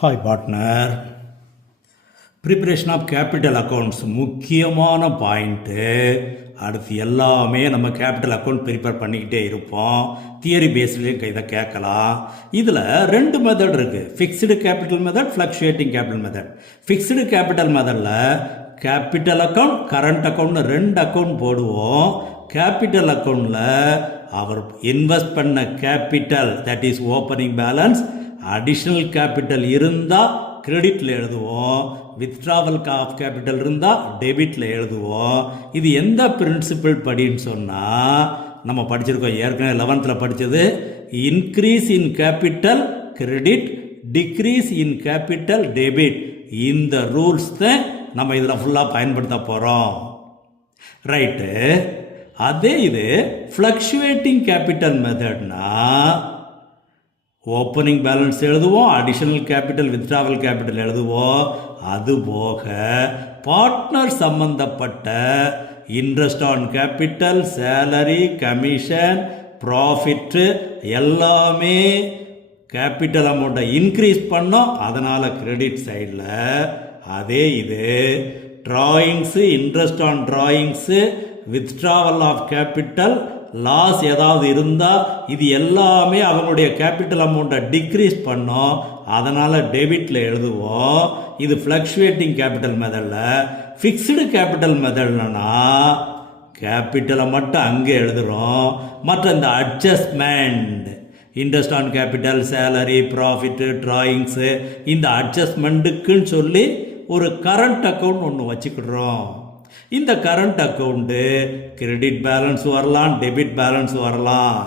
Hi partner. Preparation of capital accounts முக்கியமான point. அடுத்து எல்லாமே நம்ம கேபிட்டல் அக்கௌண்ட் ப்ரிப்பேர் பண்ணிக்கிட்டே இருப்போம். தியரி பேஸ்லேயும் இதை கேட்கலாம். இதில் ரெண்டு மெத்தட் இருக்குது, fixed capital method, fluctuating capital method. Fixed capital மெத்தடில் கேபிட்டல் அக்கௌண்ட், கரண்ட் அக்கௌண்ட்னு ரெண்டு அக்கௌண்ட் போடுவோம். கேபிட்டல் அக்கௌண்ட்டில் அவர் இன்வெஸ்ட் பண்ண capital, that is opening balance, additional capital இருந்தால் கிரெடிட்டில் எழுதுவோம், வித்ட்ராவல் ஆஃப் கேபிட்டல் இருந்தால் டெபிட்டில் எழுதுவோம். இது எந்த பிரின்சிபிள் படின்னு சொன்னால் நம்ம படிச்சிருக்கோம் ஏற்கனவே 11th படித்தது. Increase in capital credit, decrease in capital debit. இந்த ரூல்ஸ் தான் நம்ம இதில் ஃபுல்லாக பயன்படுத்த போகிறோம். ரைட்டு. அதே இது ஃப்ளக்ஷுவேட்டிங் கேபிட்டல் மெத்தட்னா ஓப்பனிங் பேலன்ஸ் எழுதுவோம், அடிஷனல் கேபிட்டல், வித்ட்ராவல் கேபிட்டல் எழுதுவோம். அதுபோக பார்ட்னர் சம்பந்தப்பட்ட interest on capital, salary, commission, profit எல்லாமே கேபிட்டல் அமௌண்ட்டை இன்க்ரீஸ் பண்ணோம், அதனால் கிரெடிட் சைடில். அதே இது drawings, interest on drawings, withdrawal of capital, loss ஏதாவது இருந்தால் இது எல்லாமே அவங்களுடைய கேபிட்டல் அமௌண்ட்டை டிக்ரீஸ் பண்ணோம், அதனால் டெபிட்டில் எழுதுவோம். இது ஃப்ளக்ஷுவேட்டிங் கேபிட்டல் மெத்தடில். ஃபிக்ஸ்டு கேபிட்டல் மெத்தட்லனா கேபிட்டலை மட்டும் அங்கே எழுதுகிறோம், மற்ற இந்த adjustment, interest on capital, salary, profit, drawings, இந்த அட்ஜஸ்ட்மெண்ட்டுக்குன்னு சொல்லி ஒரு கரண்ட் அக்கௌண்ட் ஒன்று வச்சுக்கிடுறோம். இந்த கரண்ட் அக்கௌண்ட்டு கிரெடிட் பேலன்ஸ் வரலாம், டெபிட் பேலன்ஸ் வரலாம்.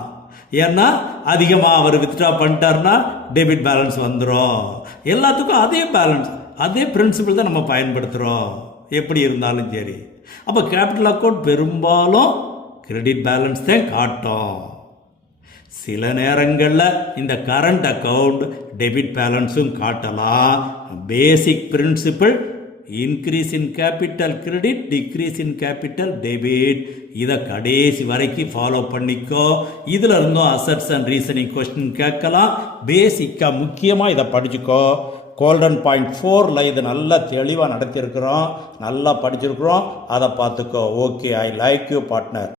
ஏன்னா அதிகமாக அவர் வித்ட்ரா பண்ணிட்டார்னா டெபிட் பேலன்ஸ் வந்துடும். எல்லாத்துக்கும் அதே பேலன்ஸ், அதே பிரின்சிபிள் தான் நம்ம பயன்படுத்துகிறோம், எப்படி இருந்தாலும் சரி. அப்போ கேபிட்டல் அக்கௌண்ட் பெரும்பாலும் கிரெடிட் பேலன்ஸ் தான் காட்டும். சில நேரங்களில் இந்த கரண்ட் அக்கௌண்ட் டெபிட் பேலன்ஸும் காட்டலாம். Basic principle increase in capital credit, decrease in capital debit. இதை கடைசி வரைக்கும் ஃபாலோ பண்ணிக்கோ. இதில் இருந்தும் அசட்ஸ் அண்ட் ரீசனிங் கொஸ்டின் கேட்கலாம். பேசிக்காக முக்கியமாக இதை படிச்சுக்கோ. கோல்டன் பாயிண்ட் 4ல் இது நல்லா தெளிவாக நடத்தியிருக்கிறோம், நல்லா படிச்சிருக்கிறோம், அதை பார்த்துக்கோ. Okay, I like you partner.